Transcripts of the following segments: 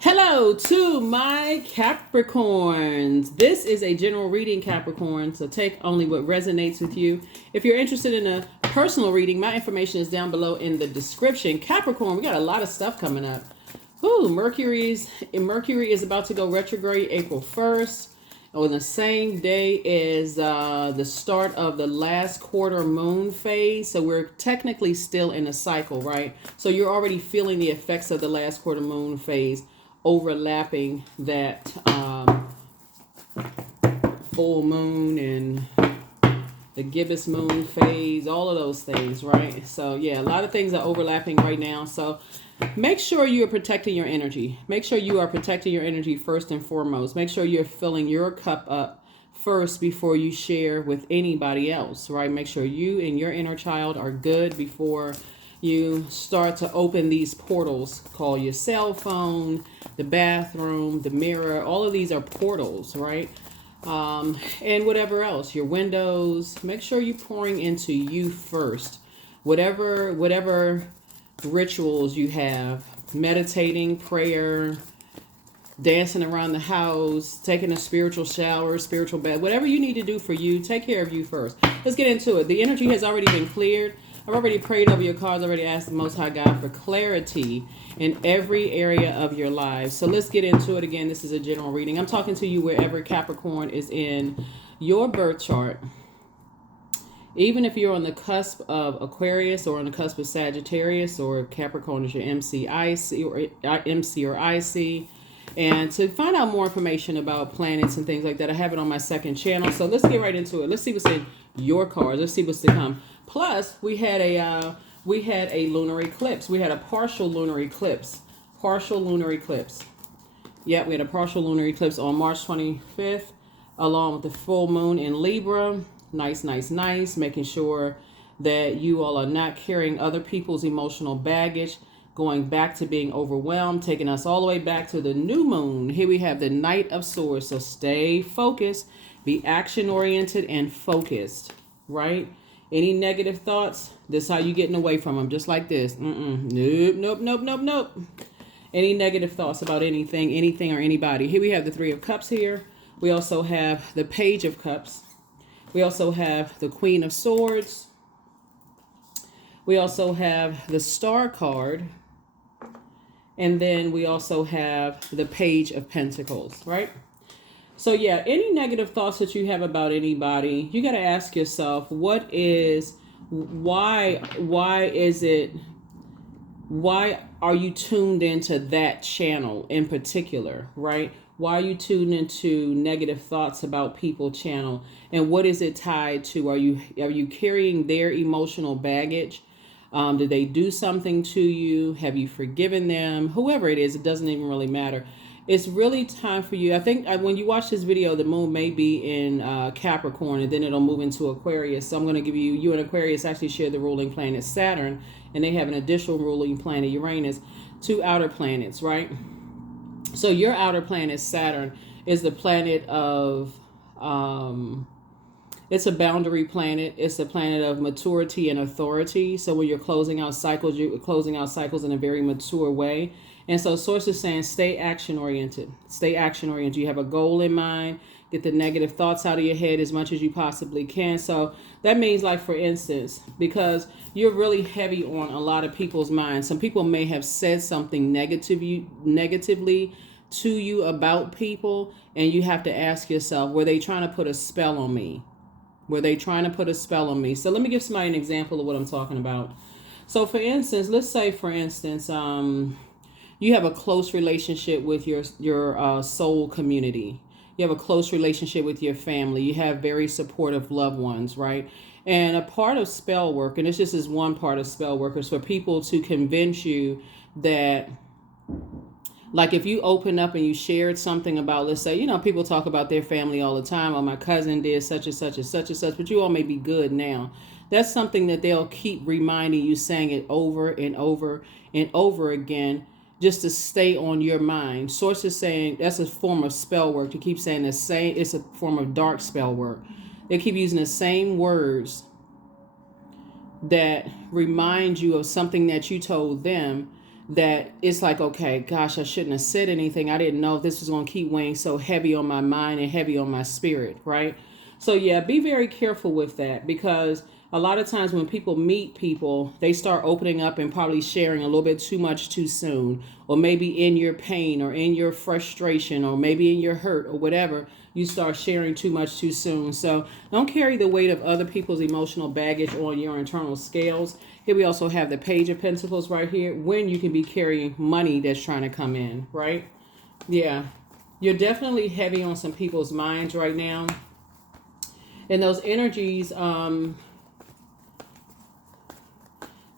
Hello to my Capricorns. This is a general reading, Capricorn, so take only what resonates with you. If you're interested in a personal reading, my information is down below in the description. Capricorn, we got a lot of stuff coming up. Ooh, Mercury is about to go retrograde April 1st. On the same day as the start of the last quarter moon phase. So we're technically still in a cycle, right? So you're already feeling the effects of the last quarter moon phase overlapping that full moon and the gibbous moon phase, all of those things, right? So yeah, a lot of things are overlapping right now. So make sure you are protecting your energy. Make sure you are protecting your energy first and foremost. Make sure you're filling your cup up first before you share with anybody else, right? Make sure you and your inner child are good before you start to open these portals. Call your cell phone, the bathroom, the mirror. All of these are portals, right? And whatever else, your windows. Make sure you're pouring into you first. Whatever rituals you have, meditating, prayer, dancing around the house, taking a spiritual shower, spiritual bath, whatever you need to do for you, take care of you first. Let's get into it. The energy has already been cleared. I've already prayed over your cards, already asked the Most High God for clarity in every area of your lives. So let's get into it again. This is a general reading. I'm talking to you wherever Capricorn is in your birth chart. Even if you're on the cusp of Aquarius or on the cusp of Sagittarius, or Capricorn is your MC, or IC. And to find out more information about planets and things like that, I have it on my second channel. So let's get right into it. Let's see what's in your cards. Let's see what's to come. Plus, we had a lunar eclipse. We had a partial lunar eclipse. Yeah, we had a partial lunar eclipse on March 25th, along with the full moon in Libra. Nice. Making sure that you all are not carrying other people's emotional baggage, going back to being overwhelmed, taking us all the way back to the new moon. Here we have the Knight of Swords. So stay focused, be action oriented and focused, right? Any negative thoughts, this is how you getting away from them, just like this. Nope. Any negative thoughts about anything or anybody. Here we have the Three of Cups here. We also have the Page of Cups. We also have the Queen of Swords. We also have the Star card. And then we also have the Page of Pentacles, right? So yeah, any negative thoughts that you have about anybody, you got to ask yourself, why are you tuned into that channel in particular, right? Why are you tuned into negative thoughts about people channel? And what is it tied to? Are you carrying their emotional baggage? Did they do something to you? Have you forgiven them? Whoever it is, it doesn't even really matter. It's really time for you. I think when you watch this video, the moon may be in Capricorn, and then it'll move into Aquarius. So I'm going to give you and Aquarius actually share the ruling planet Saturn, and they have an additional ruling planet Uranus, two outer planets, right? So your outer planet Saturn is the planet of, it's a boundary planet. It's a planet of maturity and authority. So when you're closing out cycles, you're closing out cycles in a very mature way. And so Source is saying, stay action oriented. Stay action oriented. You have a goal in mind. Get the negative thoughts out of your head as much as you possibly can. So that means, like, for instance, because you're really heavy on a lot of people's minds. Some people may have said something negatively to you about people. And you have to ask yourself, were they trying to put a spell on me? So let me give somebody an example of what I'm talking about. So for instance, let's say, you have a close relationship with your soul community. You have a close relationship with your family. You have very supportive loved ones, right? And a part of spell work, and this just is one part of spell work, is for people to convince you that, like, if you open up and you shared something about, let's say, people talk about their family all the time. Oh, my cousin did such and such and such and such, but you all may be good now. That's something that they'll keep reminding you, saying it over and over and over again, just to stay on your mind. Source is saying that's a form of spell work. To keep saying the same, it's a form of dark spell work. They keep using the same words that remind you of something that you told them, that it's like, okay, gosh, I shouldn't have said anything. I didn't know if this was going to keep weighing so heavy on my mind and heavy on my spirit, right? So yeah, be very careful with that, because a lot of times when people meet people, they start opening up and probably sharing a little bit too much too soon, or maybe in your pain or in your frustration or maybe in your hurt or whatever, you start sharing too much too soon. So don't carry the weight of other people's emotional baggage on your internal scales. Here we also have the Page of Pentacles right here, when you can be carrying money that's trying to come in, right? Yeah, you're definitely heavy on some people's minds right now. And those energies are,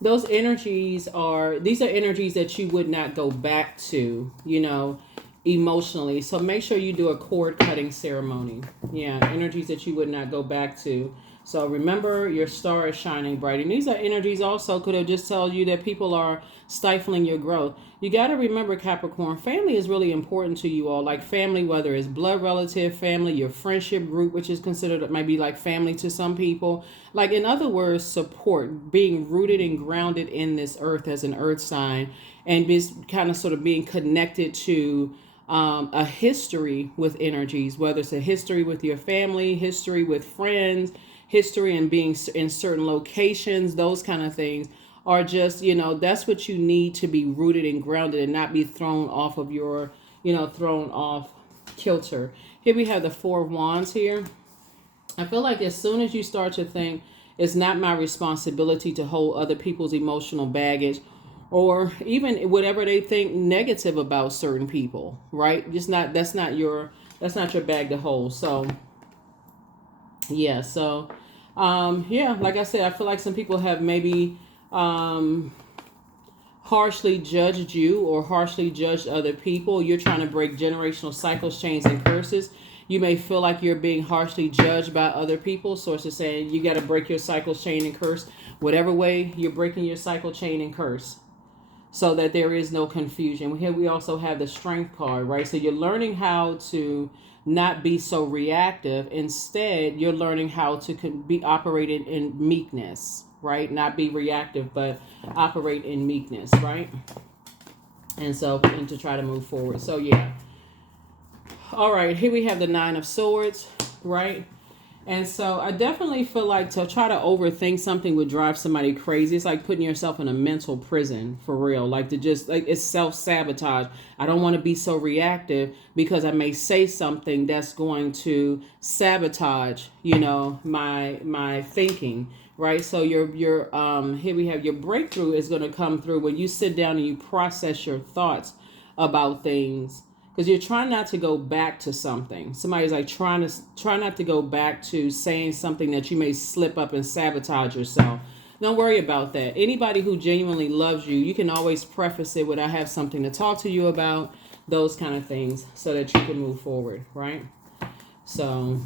these are energies that you would not go back to, you know, emotionally. So make sure you do a cord cutting ceremony. Yeah, energies that you would not go back to. So remember, your star is shining bright. And these are energies also could have just told you that people are stifling your growth. You got to remember, Capricorn, family is really important to you all. Like family, whether it's blood relative family, your friendship group, which is considered, might be like family to some people. Like, in other words, support, being rooted and grounded in this earth as an earth sign, and be kind of sort of being connected to a history with energies, whether it's a history with your family, history with friends, history and being in certain locations, those kind of things are just, you know, that's what you need to be rooted and grounded and not be thrown off of your, you know, thrown off kilter. Here we have the Four of Wands here. I feel like as soon as you start to think it's not my responsibility to hold other people's emotional baggage, or even whatever they think negative about certain people, right? Just not, that's not your bag to hold. So yeah, so yeah, like I said, I feel like some people have maybe harshly judged you or harshly judged other people. You're trying to break generational cycles, chains, and curses. You may feel like you're being harshly judged by other people. Sources saying you got to break your cycle, chain, and curse. Whatever way you're breaking your cycle, chain, and curse, so that there is no confusion. Here we also have the Strength card, right? So you're learning how to not be so reactive. Instead, you're learning how to be operated in meekness, right? Not be reactive, but operate in meekness, right? And to try to move forward. So yeah. All right, here we have the Nine of Swords, right? And so I definitely feel like to try to overthink something would drive somebody crazy. It's like putting yourself in a mental prison, for real. Like, to just, like, it's self-sabotage. I don't want to be so reactive because I may say something that's going to sabotage, you know, my thinking, right? So your here we have your breakthrough is going to come through when you sit down and you process your thoughts about things. Because you're trying not to go back to something. Somebody's like try not to go back to saying something that you may slip up and sabotage yourself. Don't worry about that. Anybody who genuinely loves you, you can always preface it with, I have something to talk to you about, those kind of things, so that you can move forward, right? So,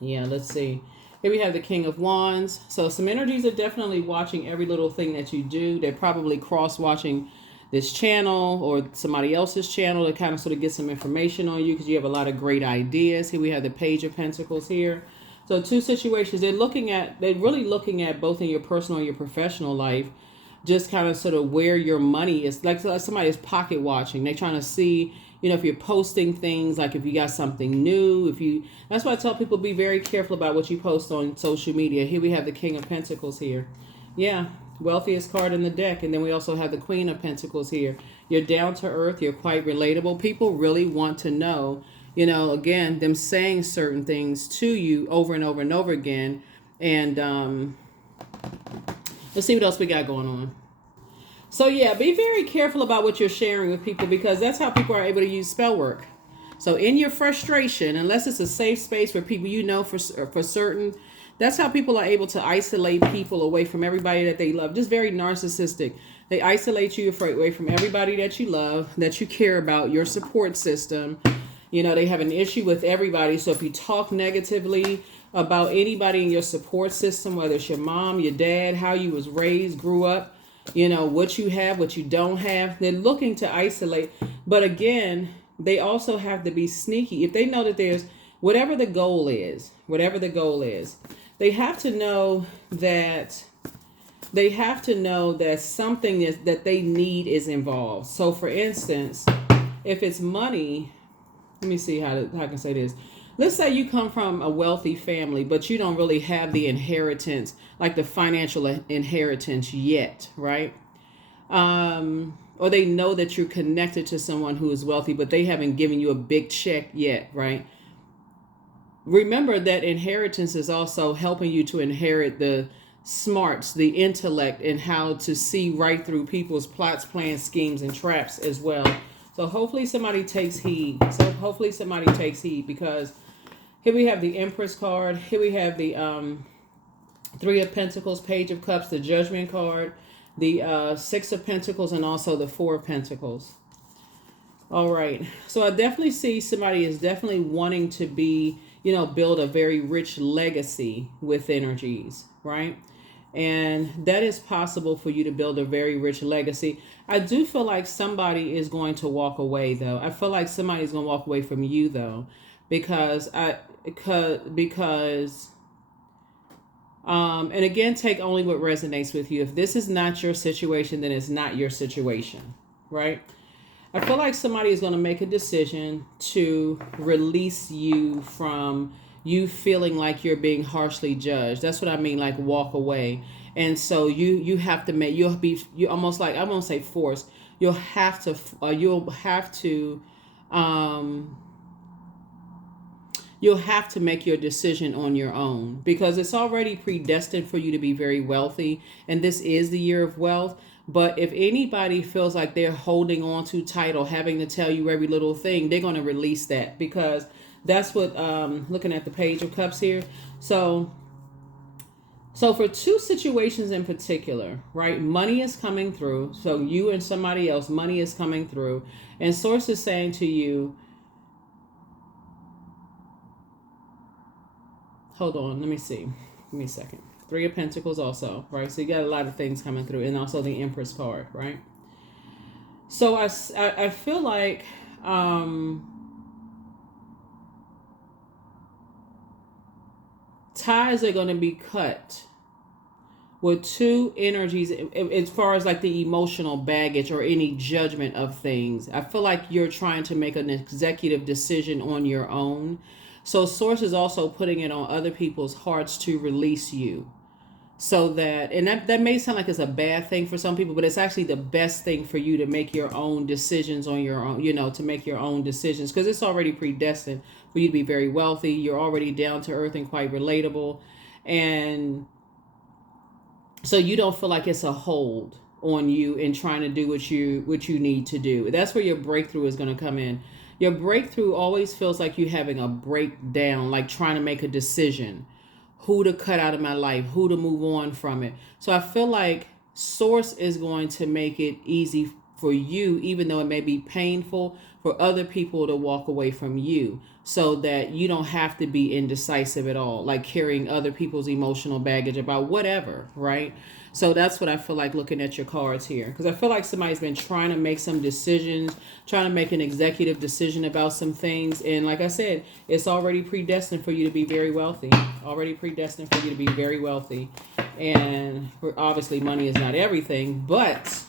yeah, let's see. Here we have the King of Wands. So some energies are definitely watching every little thing that you do. They're probably cross-watching this channel or somebody else's channel to kind of sort of get some information on you, because you have a lot of great ideas. Here we have the Page of Pentacles here. So two situations. They're really looking at both in your personal and your professional life, just kind of sort of where your money is. Like somebody is pocket watching. They're trying to see, you know, if you're posting things, like if you got something new, that's why I tell people be very careful about what you post on social media. Here we have the King of Pentacles here. Yeah. Wealthiest card in the deck. And then we also have the Queen of Pentacles here. You're down to earth. You're quite relatable. People really want to know, you know, again, them saying certain things to you over and over and over again. And let's see what else we got going on. So yeah, be very careful about what you're sharing with people, because that's how people are able to use spell work. So in your frustration, unless it's a safe space where people, you know, for certain, that's how people are able to isolate people away from everybody that they love. Just very narcissistic. They isolate you away from everybody that you love, that you care about, your support system. You know, they have an issue with everybody. So if you talk negatively about anybody in your support system, whether it's your mom, your dad, how you was raised, grew up, you know, what you have, what you don't have, they're looking to isolate. But again, they also have to be sneaky. If they know that there's whatever the goal is, they have to know that they have to know that something that they need is involved. So for instance, if it's money, let me see how I can say this. Let's say you come from a wealthy family, but you don't really have the inheritance, like the financial inheritance yet, right? Or they know that you're connected to someone who is wealthy, but they haven't given you a big check yet, right? Remember that inheritance is also helping you to inherit the smarts, the intellect, and how to see right through people's plots, plans, schemes, and traps as well. So hopefully somebody takes heed. Because here we have the Empress card. Here we have the Three of Pentacles, Page of Cups, the Judgment card, the Six of Pentacles, and also the Four of Pentacles. All right. So I definitely see somebody is definitely wanting to be, build a very rich legacy with energies, right? And that is possible for you to build a very rich legacy. I do feel like somebody is going to walk away, though. I feel like somebody's going to walk away from you, though, because and again, take only what resonates with you. If this is not your situation, then it's not your situation, right? I feel like somebody is going to make a decision to release you from you feeling like you're being harshly judged. That's what I mean, like walk away. And so you have to make, you almost like, I won't say force. You'll have to make your decision on your own, because it's already predestined for you to be very wealthy. And this is the year of wealth. But if anybody feels like they're holding on too tight or having to tell you every little thing, they're going to release that, because that's what, looking at the Page of Cups here. So for two situations in particular, right? Money is coming through. So you and somebody else, money is coming through. And Source is saying to you, hold on, let me see. Give me a second. Three of Pentacles also, right? So you got a lot of things coming through, and also the Empress card, right? So I feel like ties are going to be cut with two energies as far as like the emotional baggage or any judgment of things. I feel like you're trying to make an executive decision on your own. So Source is also putting it on other people's hearts to release you. So that, and that may sound like it's a bad thing for some people, but it's actually the best thing for you to make your own decisions on your own, to make your own decisions, because it's already predestined for you to be very wealthy. You're already down to earth and quite relatable. And so you don't feel like it's a hold on you in trying to do what you need to do. That's where your breakthrough is going to come in. Your breakthrough always feels like you're having a breakdown, like trying to make a decision. Who to cut out of my life, who to move on from it. So I feel like Source is going to make it easy for you, even though it may be painful, for other people to walk away from you, so that you don't have to be indecisive at all, like carrying other people's emotional baggage about whatever, right? So that's what I feel like looking at your cards here, because I feel like somebody's been trying to make some decisions, trying to make an executive decision about some things. And like I said, it's already predestined for you to be very wealthy, And obviously money is not everything, but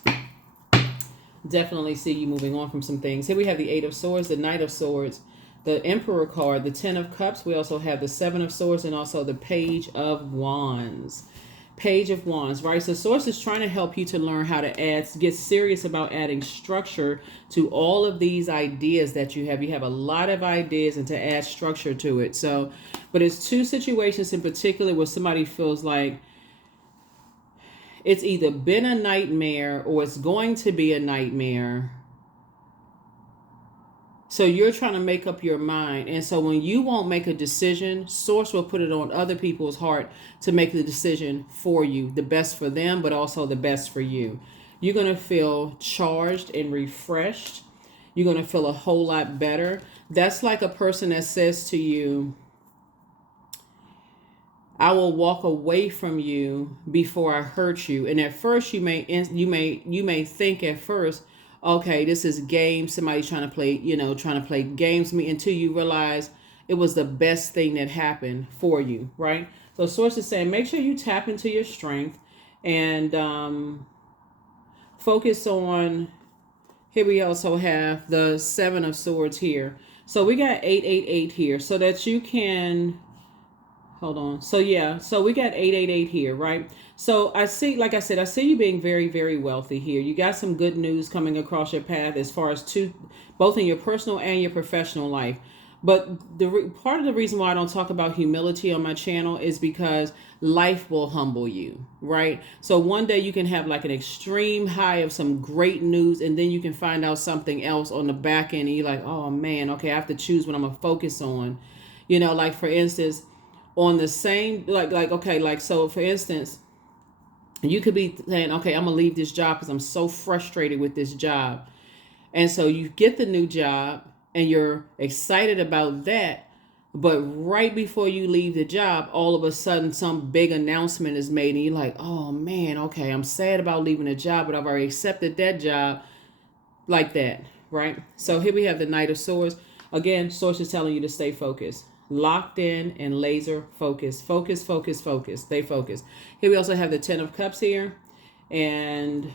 definitely see you moving on from some things. Here we have the Eight of Swords, the Knight of Swords, the Emperor card, the Ten of Cups. We also have the Seven of Swords, and also the Page of Wands. Page of Wands, right? So Source is trying to help you to learn how to get serious about adding structure to all of these ideas that you have. You have a lot of ideas, and to add structure to it. So, but it's two situations in particular where somebody feels like it's either been a nightmare or it's going to be a nightmare. So you're trying to make up your mind. And so when you won't make a decision, Source will put it on other people's heart to make the decision for you, the best for them, but also the best for you. You're going to feel charged and refreshed. You're going to feel a whole lot better. That's like a person that says to you, I will walk away from you before I hurt you. And at first you may think at first, okay, this is game. Somebody's trying to play games with me, until you realize it was the best thing that happened for you, right? So Source is saying, make sure you tap into your strength And focus on, here we also have the 7 of Swords here. So we got 888 here, so that you can, hold on. So yeah, so we got 888 here, right? So I see, like I said, I see you being very, very wealthy here. You got some good news coming across your path as far as both in your personal and your professional life. But part of the reason why I don't talk about humility on my channel is because life will humble you, right? So one day you can have like an extreme high of some great news, and then you can find out something else on the back end, and you're like, oh man, okay, I have to choose what I'm gonna focus on. You know, like for instance, on the same, so for instance, you could be saying, okay, I'm gonna leave this job because I'm so frustrated with this job. And so you get the new job and you're excited about that. But right before you leave the job, all of a sudden some big announcement is made and you're like, oh man, okay, I'm sad about leaving the job, but I've already accepted that job, like that, right? So here we have the Knight of Swords. Again, Source is telling you to stay focused, locked in and laser focused. Focus, focus, focus. Stay focused. Here we also have the 10 of Cups here. And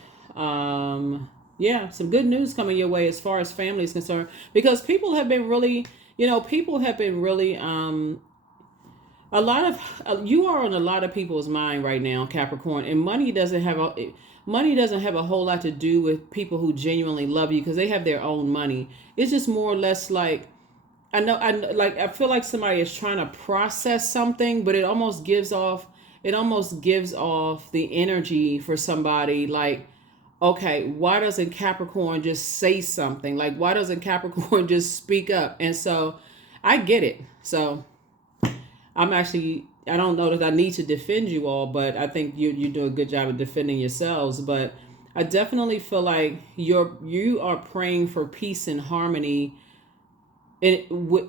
yeah, some good news coming your way as far as family is concerned, because people have been really, a lot of you are on a lot of people's mind right now, Capricorn, and money doesn't have a whole lot to do with people who genuinely love you, because they have their own money. It's just more or less like, I feel like somebody is trying to process something, but it almost gives off the energy for somebody like, okay, why doesn't Capricorn just say something? Like, why doesn't Capricorn just speak up? And so I get it. So I don't know that I need to defend you all, but I think you do a good job of defending yourselves. But I definitely feel like you are praying for peace and harmony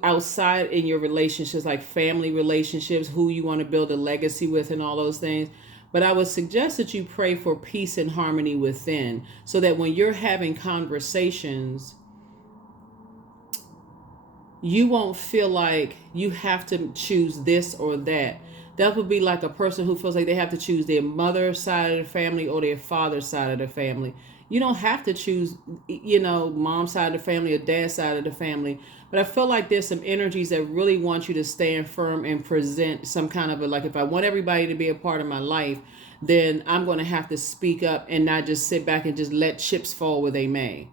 outside in your relationships, like family relationships, who you want to build a legacy with and all those things. But I would suggest that you pray for peace and harmony within, so that when you're having conversations, you won't feel like you have to choose this or that. That would be like a person who feels like they have to choose their mother's side of the family or their father's side of the family. You don't have to choose, mom's side of the family or dad's side of the family. But I feel like there's some energies that really want you to stand firm and present some kind of if I want everybody to be a part of my life, then I'm going to have to speak up and not just sit back and just let chips fall where they may.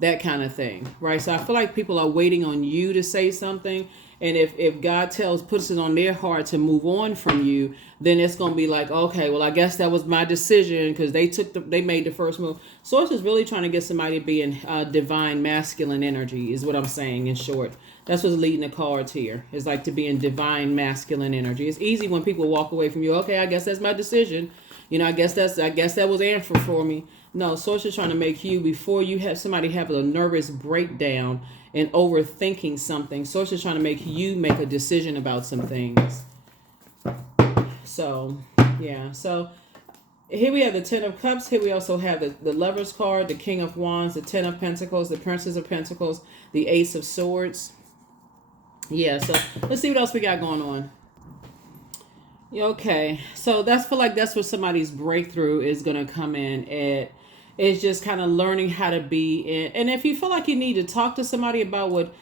That kind of thing, right? So I feel like people are waiting on you to say something. And if God puts it on their heart to move on from you, then it's going to be like, okay, well, I guess that was my decision because they made the first move. Source is really trying to get somebody to be in divine masculine energy, is what I'm saying in short. That's what's leading the cards here. It's like to be in divine masculine energy. It's easy when people walk away from you. Okay, I guess that's my decision. I guess that was answered for me. No, Source is trying to make you, before you have somebody have a nervous breakdown and overthinking something, Source is trying to make you make a decision about some things. So, yeah. So, here we have the 10 of Cups. Here we also have the Lover's card, the King of Wands, the 10 of Pentacles, the Princess of Pentacles, the Ace of Swords. Yeah, so let's see what else we got going on. Okay, so that's where somebody's breakthrough is going to come in. It's just kind of learning how to be in. And if you feel like you need to talk to somebody about what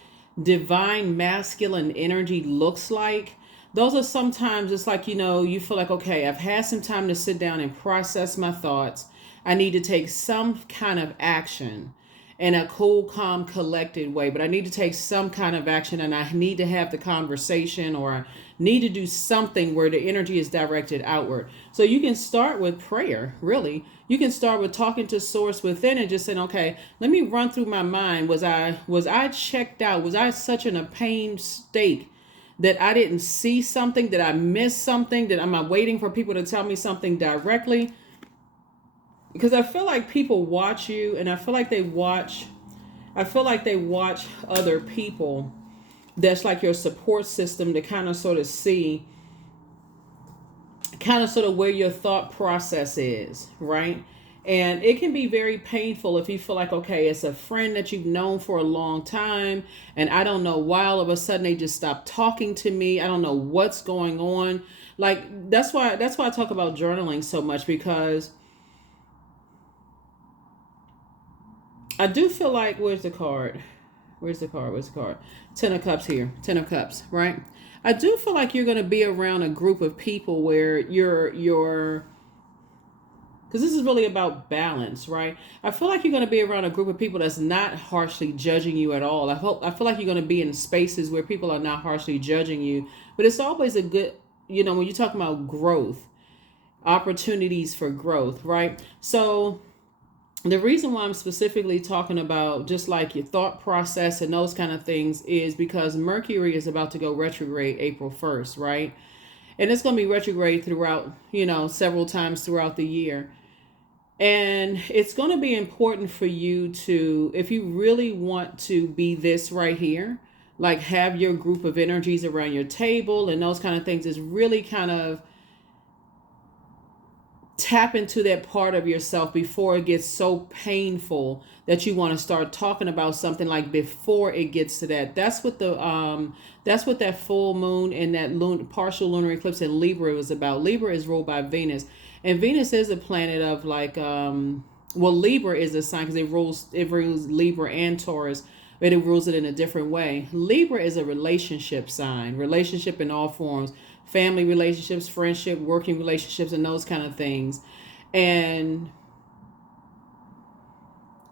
divine masculine energy looks like, those are sometimes it's like, you feel like, okay, I've had some time to sit down and process my thoughts. I need to take some kind of action in a cool, calm, collected way, but I need to take some kind of action, and I need to have the conversation, or I need to do something where the energy is directed outward. So you can start with prayer, really. You can start with talking to Source within and just saying, okay, let me run through my mind. Was I checked out? Was I such in a pain state that I didn't see something, that I missed something, that am I waiting for people to tell me something directly? Because I feel like people watch you, and I feel like they watch other people that's like your support system to kind of sort of see where your thought process is, right? And it can be very painful if you feel like, okay, it's a friend that you've known for a long time, and I don't know why all of a sudden they just stopped talking to me. I don't know what's going on. Like that's why I talk about journaling so much, because I do feel like, where's the card? Where's the card? Where's the card? 10 of Cups here. 10 of Cups, right? I do feel like you're going to be around a group of people where you're because this is really about balance, right? I feel like you're going to be around a group of people that's not harshly judging you at all. I feel like you're going to be in spaces where people are not harshly judging you, but it's always a good, when you're talking about growth, opportunities for growth, right? So the reason why I'm specifically talking about just like your thought process and those kind of things is because Mercury is about to go retrograde April 1st, right? And it's going to be retrograde throughout, several times throughout the year. And it's going to be important for you to, if you really want to be this right here, like have your group of energies around your table and those kind of things, is really kind of tap into that part of yourself before it gets so painful that you want to start talking about something, like before it gets to that. That's what that full moon and that partial lunar eclipse in Libra was about. Libra is ruled by Venus, and Venus is a planet of like Libra is a sign because it rules Libra and Taurus, but it rules it in a different way. Libra is a relationship sign, relationship in all forms, family relationships, friendship, working relationships, and those kind of things. And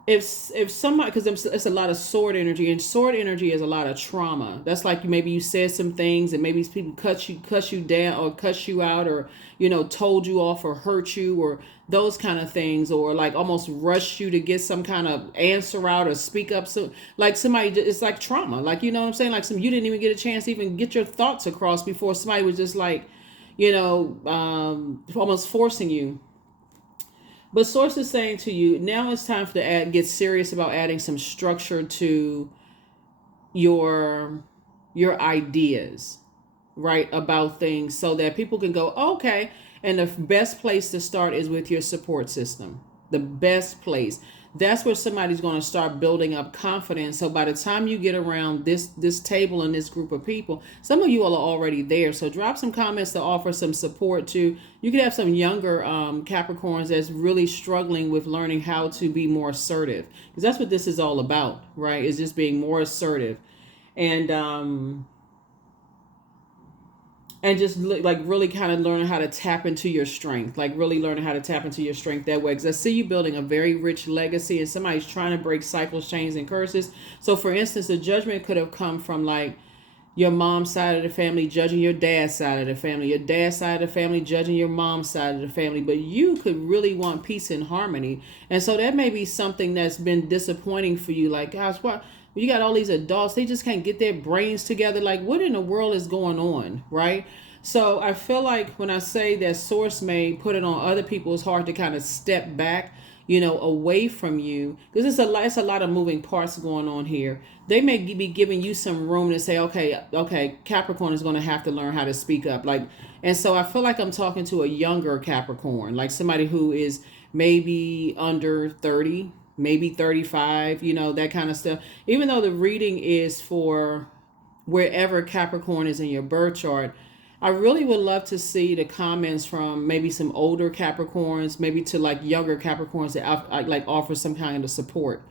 if somebody, because it's a lot of sword energy, and sword energy is a lot of trauma. That's like maybe you said some things and maybe people cut you down or cut you out, or told you off or hurt you or those kind of things, or like almost rushed you to get some kind of answer out or speak up. So like somebody, it's like trauma, like what I'm saying, like you didn't even get a chance to even get your thoughts across before somebody was just like almost forcing you. But Source is saying to you, now it's time get serious about adding some structure to your ideas, right, about things, so that people can go, okay. And the best place to start is with your support system. The best place. That's where somebody's going to start building up confidence. So by the time you get around this table and this group of people, some of you all are already there. So drop some comments to offer some support to. You could have some younger Capricorns that's really struggling with learning how to be more assertive, because that's what this is all about, right? Is just being more assertive, and just like really kind of learning how to tap into your strength, like really learning how to tap into your strength that way. Because I see you building a very rich legacy, and somebody's trying to break cycles, chains, and curses. So for instance, the judgment could have come from like your mom's side of the family judging your dad's side of the family, your dad's side of the family judging your mom's side of the family. But you could really want peace and harmony. And so that may be something that's been disappointing for you. Like, gosh, what? You got all these adults, they just can't get their brains together. Like, what in the world is going on, right? So I feel like when I say that Source may put it on other people, it's hard to kind of step back, away from you, because it's a lot of moving parts going on here. They may be giving you some room to say, okay, Capricorn is going to have to learn how to speak up. Like, and so I feel like I'm talking to a younger Capricorn, like somebody who is maybe under 30, maybe 35, that kind of stuff. Even though the reading is for wherever Capricorn is in your birth chart, I really would love to see the comments from maybe some older Capricorns, maybe to like younger Capricorns that I like offer some kind of support,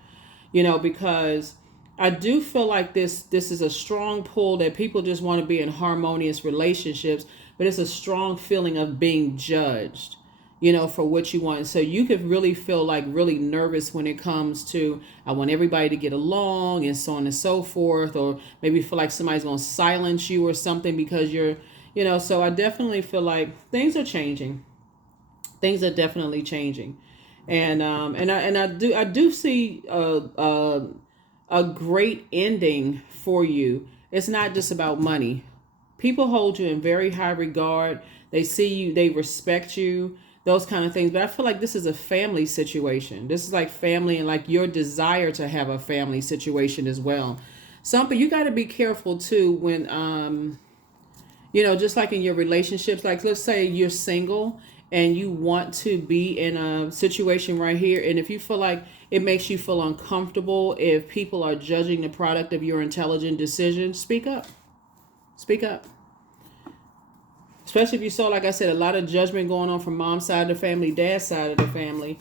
because I do feel like this is a strong pull that people just want to be in harmonious relationships, but it's a strong feeling of being judged, for what you want. So you could really feel like really nervous when it comes to, I want everybody to get along and so on and so forth, or maybe feel like somebody's going to silence you or something because you're, so I definitely feel like things are changing. Things are definitely changing. And I do see a great ending for you. It's not just about money. People hold you in very high regard. They see you, they respect you, those kind of things. But I feel like this is a family situation. This is like family and like your desire to have a family situation as well. But you got to be careful too when, just like in your relationships, like let's say you're single and you want to be in a situation right here. And if you feel like it makes you feel uncomfortable, if people are judging the product of your intelligent decision, speak up. Speak up. especially if you saw, like I said, a lot of judgment going on from mom's side of the family, dad's side of the family.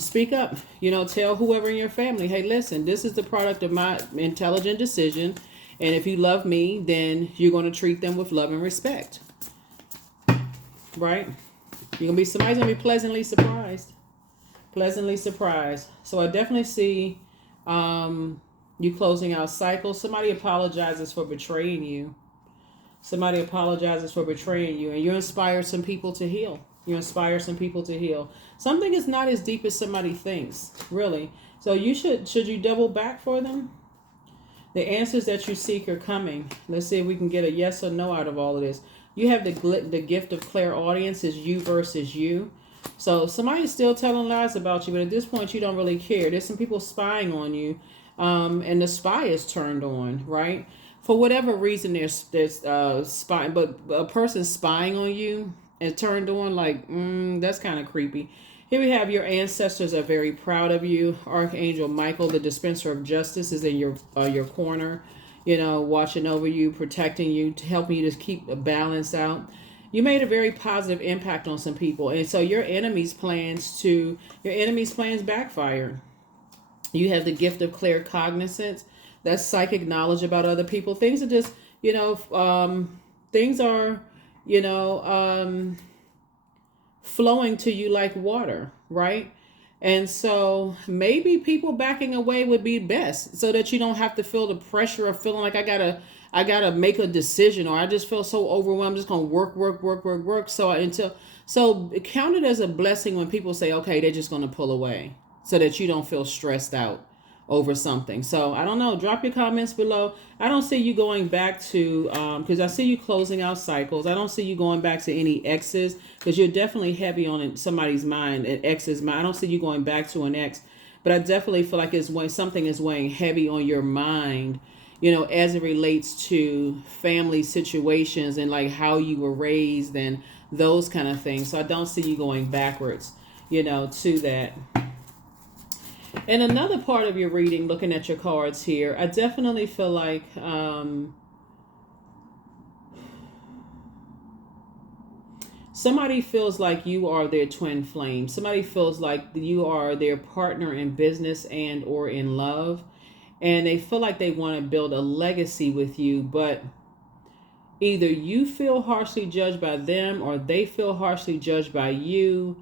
Speak up. Tell whoever in your family, hey, listen, this is the product of my intelligent decision. And if you love me, then you're going to treat them with love and respect. Right? Somebody's going to be pleasantly surprised. Pleasantly surprised. So I definitely see you closing out cycles. Somebody apologizes for betraying you. Somebody apologizes for betraying you. And you inspire some people to heal. Something is not as deep as somebody thinks, really. So should you double back for them? The answers that you seek are coming. Let's see if we can get a yes or no out of all of this. You have the gift of clairaudience is you versus you. So somebody's still telling lies about you, but at this point you don't really care. There's some people spying on you, and the spy is turned on, right? For whatever reason, there's spying, but a person spying on you and turned on, like, that's kind of creepy. Here we have your ancestors are very proud of you. Archangel Michael, the dispenser of justice, is in your corner, watching over you, protecting you, helping you to keep the balance out. You made a very positive impact on some people. And so your enemy's plans backfire. You have the gift of claircognizance. That's psychic knowledge about other people. Things are just, things are, flowing to you like water, right? And so maybe people backing away would be best so that you don't have to feel the pressure of feeling like I gotta make a decision, or I just feel so overwhelmed. I'm just gonna work. So count it as a blessing when people say, okay, they're just gonna pull away so that you don't feel stressed out over something. So I don't know. Drop your comments below. I don't see you going back to because I see you closing out cycles. I don't see you going back to any exes because you're definitely heavy on somebody's mind, an ex's mind. I don't see you going back to an ex, but I definitely feel like something is weighing heavy on your mind, as it relates to family situations and like how you were raised and those kind of things. So I don't see you going backwards, to that. And another part of your reading, looking at your cards here, I definitely feel like somebody feels like you are their twin flame. Somebody feels like you are their partner in business and or in love. And they feel like they want to build a legacy with you, but either you feel harshly judged by them or they feel harshly judged by you.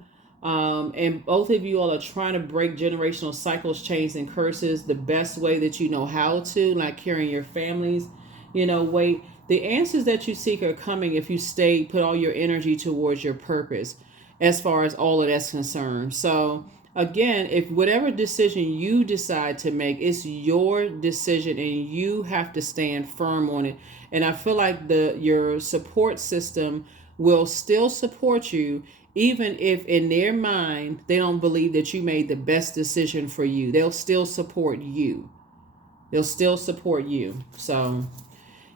And both of you all are trying to break generational cycles, chains, and curses the best way that you know how to, like carrying your families, weight. The answers that you seek are coming if you put all your energy towards your purpose as far as all of that's concerned. So again, if whatever decision you decide to make, it's your decision and you have to stand firm on it. And I feel like your support system will still support you, even if in their mind they don't believe that you made the best decision for you. They'll still support you. So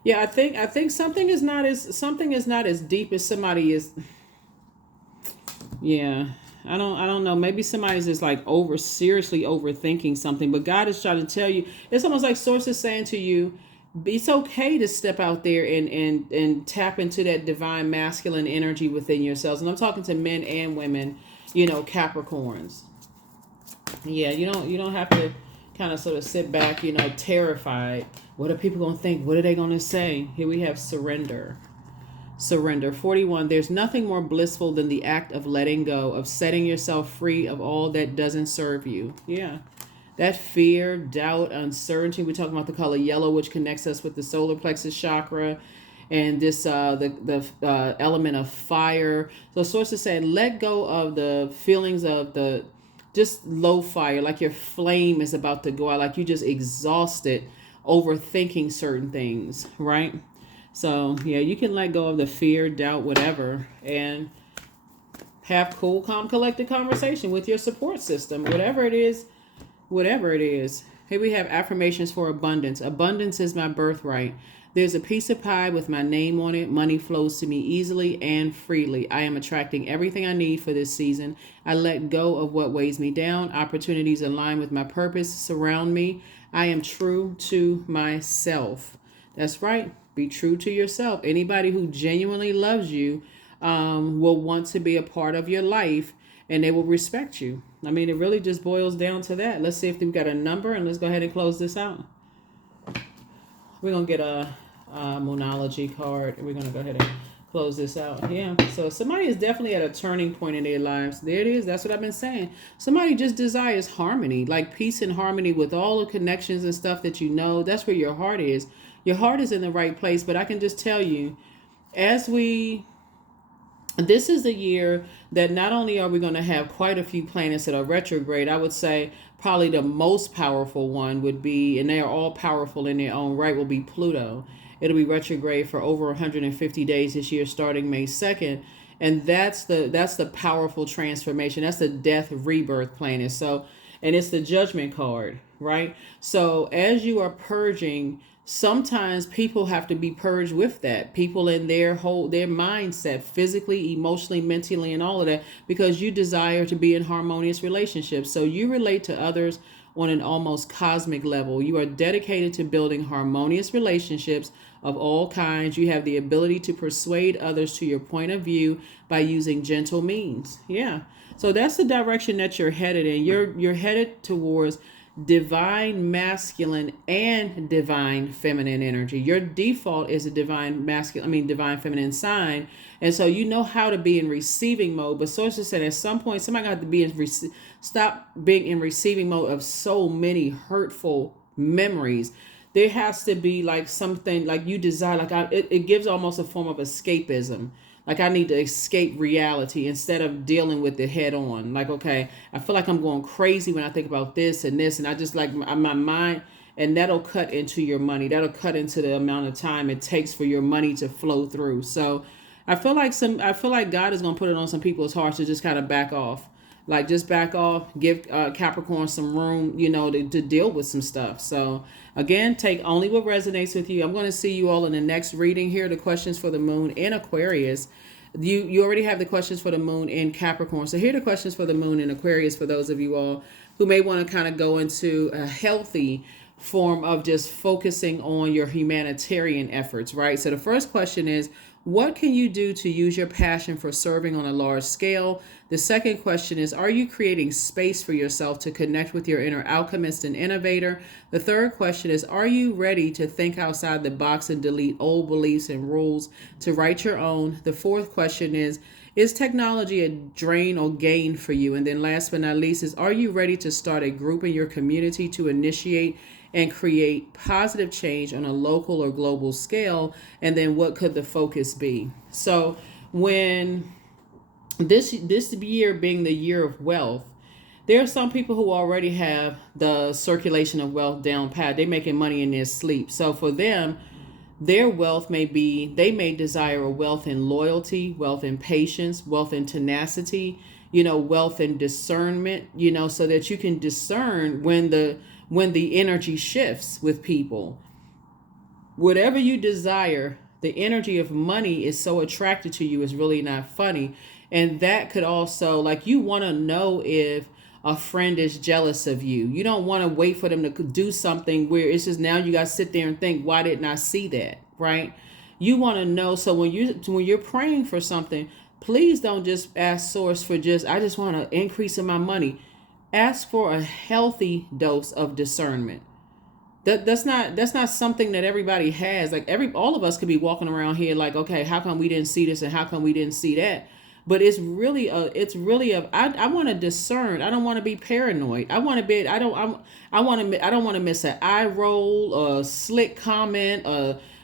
yeah, I think something is not as deep as somebody is. Yeah. I don't know. Maybe somebody's just like seriously overthinking something, but God is trying to tell you. It's almost like Source is saying to you, it's okay to step out there and tap into that divine masculine energy within yourselves. And I'm talking to men and women, Capricorns. Yeah, you don't have to kind of sort of sit back, terrified. What are people going to think? What are they going to say? Here we have surrender. 41. There's nothing more blissful than the act of letting go, of setting yourself free of all that doesn't serve you. Yeah. That fear, doubt, uncertainty. We're talking about the color yellow, which connects us with the solar plexus chakra, and this the element of fire. So Source is saying, let go of the feelings of the just low fire, like your flame is about to go out, like you just exhausted, overthinking certain things, right? So yeah, you can let go of the fear, doubt, whatever, and have cool, calm, collected conversation with your support system, whatever it is. Here we have affirmations for abundance. Abundance is my birthright. There's a piece of pie with my name on it. Money flows to me easily and freely. I am attracting everything I need for this season. I let go of what weighs me down. Opportunities align with my purpose surround me. I am true to myself. That's right. Be true to yourself. Anybody who genuinely loves you will want to be a part of your life, and they will respect you. I mean, it really just boils down to that. Let's see if we've got a number, and let's go ahead and close this out. We're going to get a Moonology card, and we're going to go ahead and close this out. Yeah. So somebody is definitely at a turning point in their lives. There it is. That's what I've been saying. Somebody just desires harmony, like peace and harmony with all the connections and stuff that you know. That's where your heart is. Your heart is in the right place. But I can just tell you, this is a year that not only are we going to have quite a few planets that are retrograde, I would say probably the most powerful one would be, and they are all powerful in their own right, will be Pluto. It'll be retrograde for over 150 days this year, starting May 2nd. And that's the powerful transformation. That's the death rebirth planet. So, and it's the judgment card, right? So as you are purging, sometimes people have to be purged with that. People in their mindset, physically, emotionally, mentally, and all of that, because you desire to be in harmonious relationships. So you relate to others on an almost cosmic level. You are dedicated to building harmonious relationships of all kinds. You have the ability to persuade others to your point of view by using gentle means. Yeah. So that's the direction that you're headed in. You're headed towards divine masculine and divine feminine energy. Your default is a divine feminine sign. And so you know how to be in receiving mode. But sources said at some point, somebody got to be stop being in receiving mode of so many hurtful memories. There has to be like something like you desire, it gives almost a form of escapism. Like I need to escape reality instead of dealing with it head on. Like, okay, I feel like I'm going crazy when I think about this, and I just like my mind, and that'll cut into your money. That'll cut into the amount of time it takes for your money to flow through. So I feel like God is going to put it on some people's hearts to just kind of back off. Like just back off, give Capricorn some room, to deal with some stuff. So again, take only what resonates with you. I'm going to see you all in the next reading. Here are the questions for the moon in Aquarius. You already have the questions for the moon in Capricorn. So here are the questions for the moon in Aquarius for those of you all who may want to kind of go into a healthy form of just focusing on your humanitarian efforts, right? So the first question is, what can you do to use your passion for serving on a large scale? The second question is, are you creating space for yourself to connect with your inner alchemist and innovator? The third question is, are you ready to think outside the box and delete old beliefs and rules to write your own? The fourth question is technology a drain or gain for you? And then last but not least is, are you ready to start a group in your community to initiate and create positive change on a local or global scale? And then what could the focus be? So when this year being the year of wealth, there are some people who already have the circulation of wealth down pat. They're making money in their sleep. So for them, their wealth they may desire a wealth in loyalty, wealth in patience, wealth in tenacity, wealth in discernment, so that you can discern when the energy shifts with people. Whatever you desire, the energy of money is so attracted to you, is really not funny. And that could also, like, you want to know if a friend is jealous of you. You don't want to wait for them to do something where it's just now you got to sit there and think, why didn't I see that? Right? You want to know. So when you're praying for something, please don't just ask source for I just want to increase in my money. Ask for a healthy dose of discernment. That's not something that everybody has. Like all of us could be walking around here like, okay, how come we didn't see this and how come we didn't see that? But I want to discern. I don't want to be paranoid. I want to miss an eye roll, a slick comment,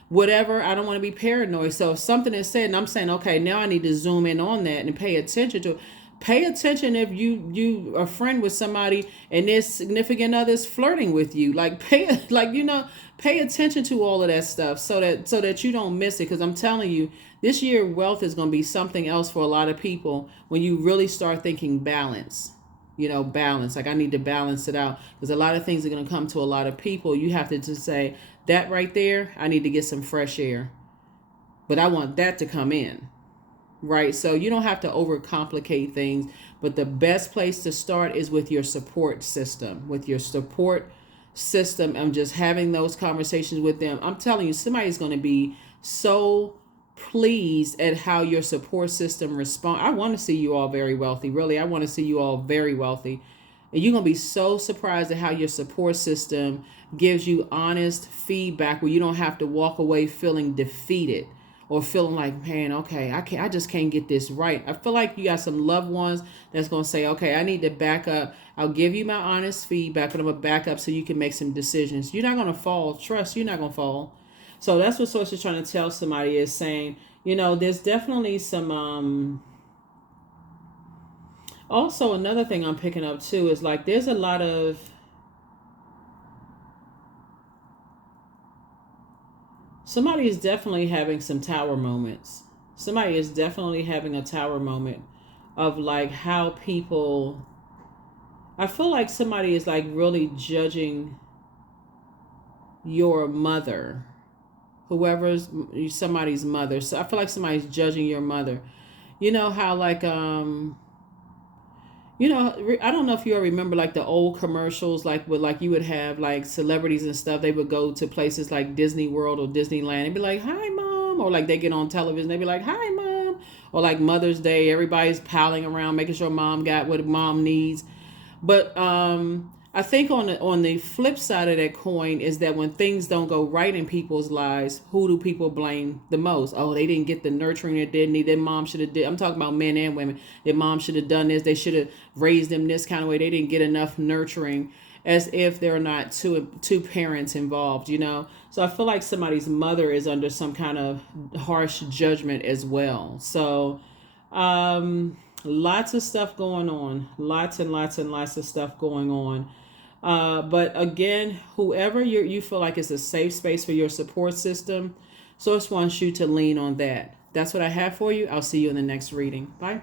whatever. I don't want to be paranoid. So if something is said and I'm saying, okay, now I need to zoom in on that and pay attention to it. Pay attention if you are a friend with somebody and their significant other's flirting with you. Pay attention to all of that stuff so that you don't miss it. Because I'm telling you, this year wealth is going to be something else for a lot of people when you really start thinking balance. Balance. Like I need to balance it out because a lot of things are going to come to a lot of people. You have to just say that right there. I need to get some fresh air, but I want that to come in. Right. So you don't have to overcomplicate things, but the best place to start is with your support system, with your support system and just having those conversations with them, I'm telling you, somebody's going to be so pleased at how your support system responds. I want to see you all very wealthy. Really, I want to see you all very wealthy. And you're going to be so surprised at how your support system gives you honest feedback where you don't have to walk away feeling defeated or feeling like, man, okay, I just can't get this right. I feel like you got some loved ones that's going to say, okay, I need to back up. I'll give you my honest feedback, but I'm going to back up so you can make some decisions. You're not going to fall. Trust, you're not going to fall. So that's what Source is trying to tell somebody, is saying, there's definitely some, also another thing I'm picking up too is like, there's a lot of, somebody is definitely having some tower moments. Somebody is definitely having a tower moment of like how people, I feel like somebody is like really judging your mother, whoever's somebody's mother. So I feel like somebody's judging your mother. You know how like, I don't know if you all remember like the old commercials, like with like you would have like celebrities and stuff. They would go to places like Disney World or Disneyland and be like, "Hi, Mom," or like they get on television, they be like, "Hi, Mom," or like Mother's Day, everybody's piling around making sure Mom got what Mom needs. But I think on the flip side of that coin is that when things don't go right in people's lives, who do people blame the most? Oh, they didn't get the nurturing that they need. Their mom should have did. I'm talking about men and women. Their mom should have done this. They should have raised them this kind of way. They didn't get enough nurturing, as if there are not two parents involved. So I feel like somebody's mother is under some kind of harsh judgment as well. So lots of stuff going on. Lots and lots and lots of stuff going on. But again, whoever you feel like is a safe space for your support system, Source wants you to lean on that. That's what I have for you. I'll see you in the next reading. Bye.